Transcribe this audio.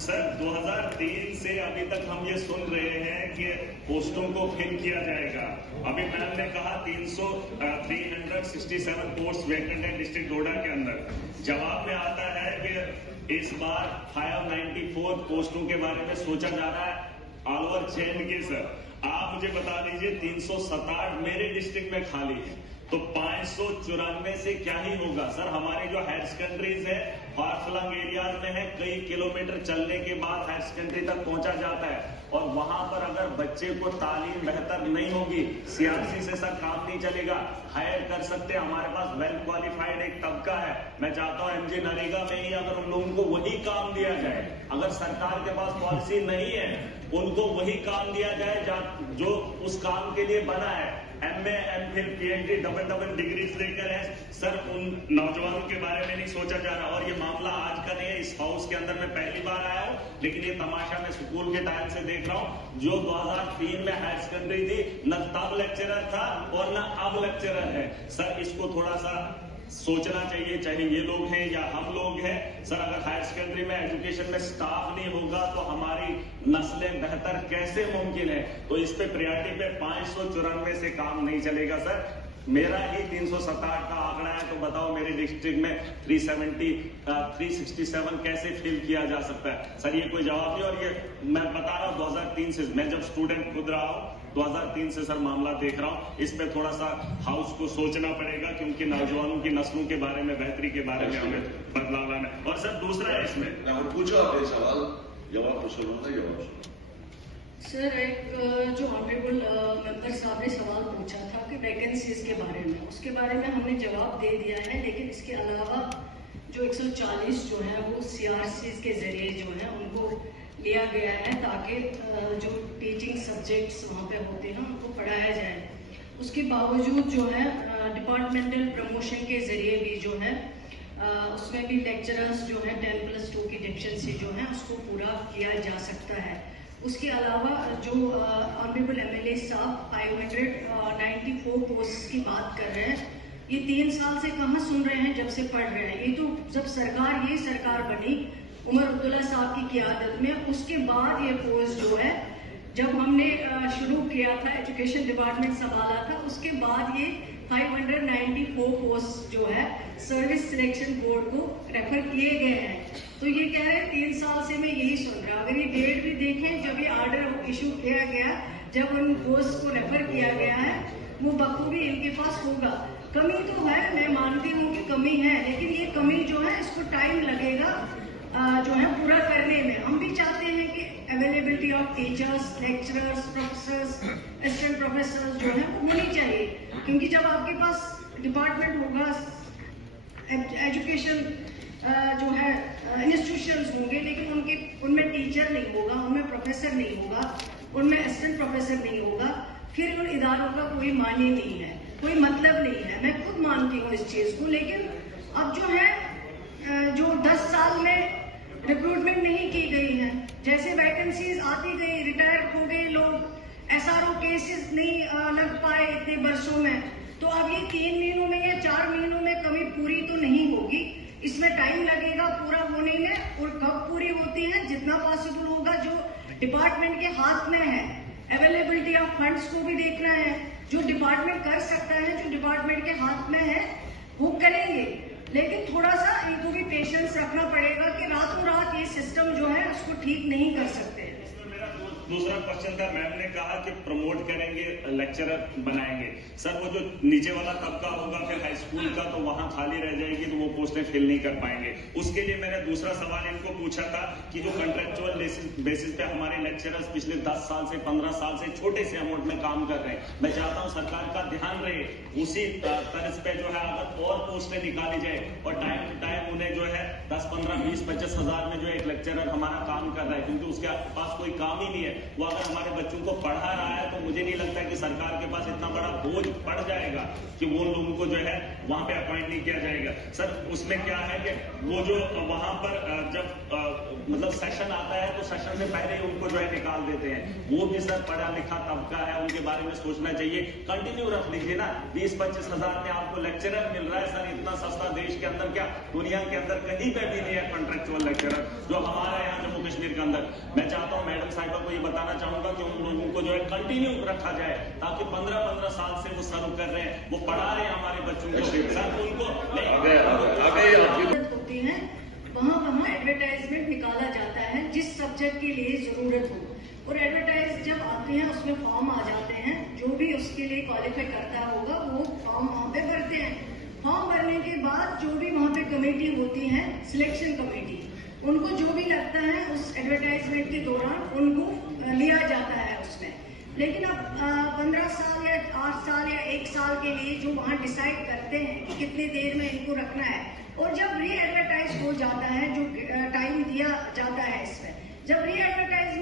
Sir 2003 से अभी तक हम ये सुन रहे हैं कि पोस्टों को फिल किया जाएगा। अभी मैम ने कहा 367 पोस्ट वैकेंट है डिस्ट्रिक्ट डोडा के अंदर। जवाब में आता है कि इस बार 594 पोस्टों के बारे में सोचा जा रहा है ऑल ओवर चेन के। सर आप मुझे बता दीजिए 367 मेरे डिस्ट्रिक्ट में खाली है, तो 594 से क्या ही होगा। सर हमारे जो हायर सेकेंडरीज है फार फ्लंग एरियाज में है, कई किलोमीटर चलने के बाद हायर सेकेंडरी तक पहुंचा जाता है, और वहां पर अगर बच्चे को तालीम बेहतर नहीं होगी, सीआरसी से सर काम नहीं चलेगा। हायर कर सकते हैं, हमारे पास वेल क्वालिफाइड एक तबका है। मैं चाहता हूं एमजी नरेगा में ही अगर उन लोगों को वही काम दिया जाए, अगर सरकार के पास पॉलिसी नहीं है उनको वही काम दिया जाए जो उस काम के लिए बना है। MA, MPhil, PhD double degrees लेकर है। सर उन नौजवानों के बारे में नहीं सोचा जा रहा। और ये मामला आज का नहीं है, इस हाउस के अंदर मैं पहली बार आया हूँ, लेकिन ये तमाशा मैं स्कूल के टाइम से देख रहा हूँ। जो 2003 में हायर सेकेंडरी थी, न तब लेक्चरर था और न अब लेक्चरर है। सर इसको थोड़ा सा सोचना चाहिए, चाहे ये लोग हैं या हम लोग हैं। सर अगर हायर सेकेंडरी में एजुकेशन में स्टाफ नहीं होगा तो हमारी नस्लें बेहतर कैसे मुमकिन है। तो इस पे प्रायोरिटी पे 594 से काम नहीं चलेगा। सर मेरा ही 367 का आंकड़ा है, तो बताओ मेरे डिस्ट्रिक्ट में 367 कैसे फिल किया जा सकता है। सर ये कोई जवाब नहीं। और ये मैं बता रहा हूँ 2003 से, मैं जब स्टूडेंट खुद रहा हूँ 2003 से सर मामला देख रहा हूँ। इस पे थोड़ा सा हाउस को सोचना पड़ेगा, क्योंकि नौजवानों की नस्लों के बारे में, बेहतरी के बारे में हमें बदलाव लाना है। और सर दूसरा है इसमें, पूछो आप ये सवाल, जवाब तो सुनूंगा। जवाब सर एक जो ऑनरेबल मेंबर साहब ने सवाल पूछा था कि वैकेंसीज के बारे में, उसके बारे में हमने जवाब दे दिया है। लेकिन इसके अलावा जो 140 जो है वो सीआरसी के जरिए जो है उनको लिया गया है, ताकि जो टीचिंग सब्जेक्ट्स वहाँ पे होते हैं उनको पढ़ाया जाए। उसके बावजूद जो है डिपार्टमेंटल प्रमोशन के जरिए भी जो है उसमें भी लेक्चरर्स जो है 10+2 की डेफिशिएंसी जो है उसको पूरा किया जा सकता है। उसके अलावा जो ऑनरेबल MLA साहब 594 पोस्ट की बात कर रहे हैं, ये 3 साल से कहाँ सुन रहे हैं जब से पढ़ रहे हैं। ये तो जब ये सरकार बनी उमर अब्दुल्ला साहब की क़ियादत में, उसके बाद ये पोस्ट जो है जब हमने शुरू किया था, एजुकेशन डिपार्टमेंट संभाला था, उसके बाद ये 594 पोस्ट जो है सर्विस सिलेक्शन बोर्ड को रेफर किए गए हैं। तो ये कह रहे हैं 3 साल से मैं यही सुन रहा। अगर ये डेट भी देखें जब ये ऑर्डर इशू किया गया, जब उन पोस्ट को रेफर किया गया है, वो बखूबी इनके पास होगा। कमी तो है, मैं मानती हूँ कि कमी है, लेकिन ये कमी जो है इसको टाइम लगेगा जो है पूरा करने में। हम भी चाहते हैं कि availability of teachers, lecturers, professors, assistant professors जो है वो होनी चाहिए, क्योंकि जब आपके पास डिपार्टमेंट होगा, एजुकेशन जो है इंस्टीट्यूशंस होंगे, लेकिन उनमें टीचर नहीं होगा, उनमें प्रोफेसर नहीं होगा, उनमें असिस्टेंट प्रोफेसर नहीं होगा, फिर उन इदारों का कोई मानी नहीं है, कोई मतलब नहीं है। मैं खुद मानती हूँ इस चीज को। लेकिन अब जो है जो 10 साल में रिक्रूटमेंट नहीं की गई है, जैसे वैकेंसीज आती गई, रिटायर हो गए लोग, SRO केसेस नहीं लग पाए इतने वर्षों में, तो अब ये 3 महीनों में या 4 महीनों में कमी पूरी तो नहीं होगी, इसमें टाइम लगेगा पूरा होने में। और कब पूरी होती है, जितना पॉसिबल होगा, जो डिपार्टमेंट के हाथ में है। अवेलेबिलिटी ऑफ फंड्स को भी देखना है, जो डिपार्टमेंट कर सकता है, जो डिपार्टमेंट के हाथ में है वो करेंगे। लेकिन थोड़ा सा इनको भी पेशेंस रखना पड़ेगा कि रातों रात ये सिस्टम जो है उसको ठीक नहीं कर सकते। दूसरा क्वेश्चन था, मैम ने कहा कि प्रमोट करेंगे, लेक्चरर बनाएंगे। सर वो जो नीचे वाला तबका होगा फिर हाई स्कूल का, तो वहां खाली रह जाएगी, तो वो पोस्टें फिल नहीं कर पाएंगे। उसके लिए मैंने दूसरा सवाल इनको पूछा था कि जो कंट्रेक्चुअल बेसिस पे हमारे लेक्चरर्स पिछले 10 साल से 15 साल से छोटे से अमाउंट में काम कर रहे हैं, मैं चाहता हूँ सरकार का ध्यान रहे, उसी तर्ज पे जो है अगर और पोस्टें निकाली जाए और टाइम टू टाइम उन्हें जो है 10, 15, 20, 25 हजार में जो एक लेक्चरर हमारा काम कर रहा है, क्योंकि उसके पास कोई काम ही नहीं है, वो अगर हमारे बच्चों को पढ़ा रहा है, तो मुझे नहीं लगता कि सरकार के पास इतना बड़ा बोझ पड़ जाएगा कि वो लोगों को जो है वहां पे अपॉइंट नहीं किया जाएगा। सर उसमें क्या है कि वो जो वहां पर जब मतलब सेशन आता है तो सेशन से पहले ही उनको जो है निकाल देते हैं। वो भी सर पढ़ा लिखा तबका है, उनके बारे में सोचना चाहिए। कंटिन्यू रख लीजिए ना, 20-25 हजार में आपको लेक्चरर मिल रहा है सर, इतना सस्ता देश के अंदर क्या दुनिया के अंदर कहीं पे भी नहीं है कॉन्ट्रेक्चुअल लेक्चरर जो हमारा यहाँ जम्मू कश्मीर के अंदर। मैं चाहता हूँ मैडम साहिबा को ये बताना चाहूंगा कि उनको जो है कंटिन्यू रखा जाए, ताकि 15-15 साल से वो सर्व कर रहे हैं, वो पढ़ा रहे हैं हमारे बच्चों को सर, उनको होती है वहाँ एडवर्टाइजमेंट निकाला जाता है जिस सब्जेक्ट के लिए जरूरत हो, और एडवर्टाइज जब आते हैं उसमें फॉर्म आ जाते हैं, जो भी उसके लिए क्वालिफाई करता होगा वो फॉर्म वहाँ पे भरते हैं। फॉर्म भरने के बाद जो भी वहाँ पे कमेटी होती है, सिलेक्शन कमेटी, उनको जो भी लगता है उस एडवर्टाइजमेंट के दौरान उनको लिया जाता है उसमें। लेकिन अब 15 साल या 8 साल या 1 साल के लिए जो वहाँ डिसाइड करते हैं कि कितनी देर में इनको रखना है, और जब री एडवर्टाइज हो जाता है, जो टाइम दिया जाता है इसमें, जब री एडवर्टाइजमेंट